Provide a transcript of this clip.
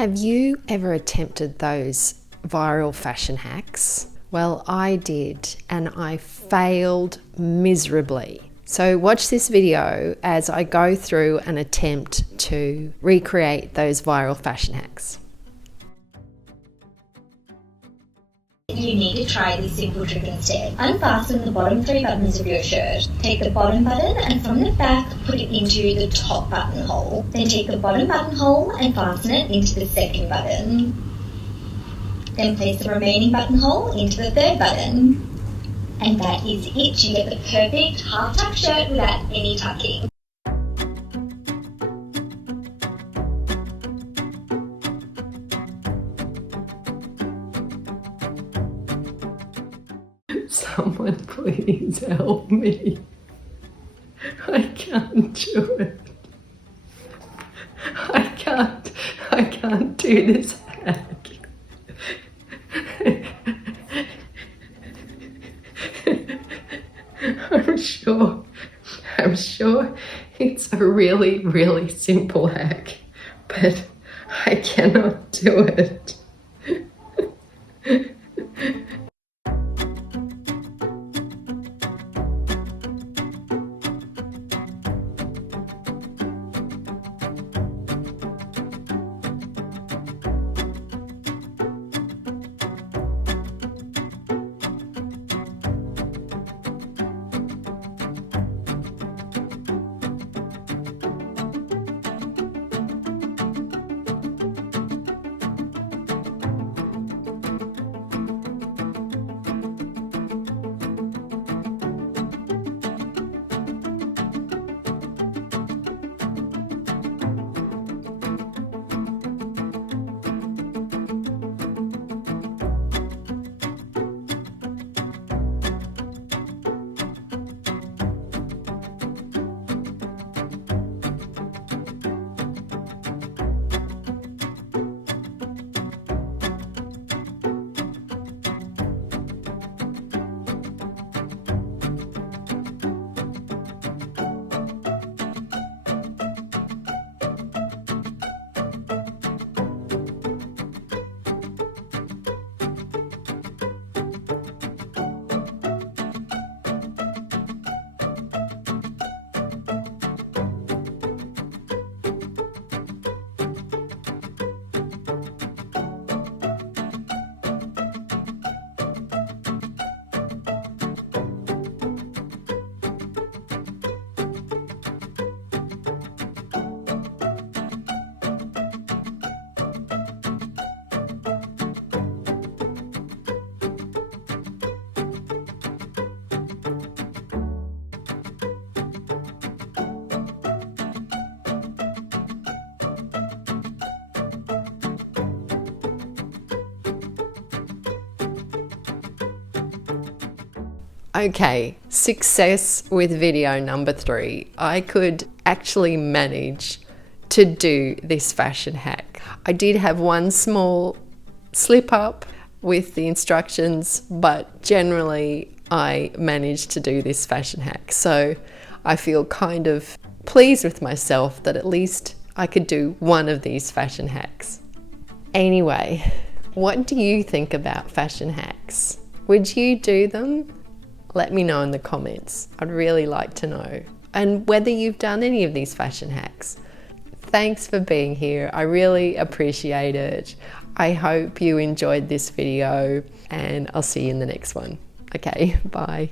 Have you ever attempted those viral fashion hacks? Well, I did, and I failed miserably. So watch this video as I go through an attempt to recreate those viral fashion hacks. You need to try this simple trick instead. Unfasten the bottom 3 buttons of your shirt. Take the bottom button and from the back put it into the top buttonhole. Then take the bottom buttonhole and fasten it into the second button. Then place the remaining buttonhole into the third button. And that is it. You get the perfect half-tuck shirt without any tucking. Someone please help me. I can't do it. I can't do this hack. I'm sure it's a really simple hack, but I cannot do it. Okay, success with video number 3. I could actually manage to do this fashion hack. I did have one small slip up with the instructions, but generally I managed to do this fashion hack. So I feel kind of pleased with myself that at least I could do one of these fashion hacks. Anyway, what do you think about fashion hacks? Would you do them? Let me know in the comments. I'd really like to know. And whether you've done any of these fashion hacks. Thanks for being here. I really appreciate it. I hope you enjoyed this video and I'll see you in the next one. Okay, bye.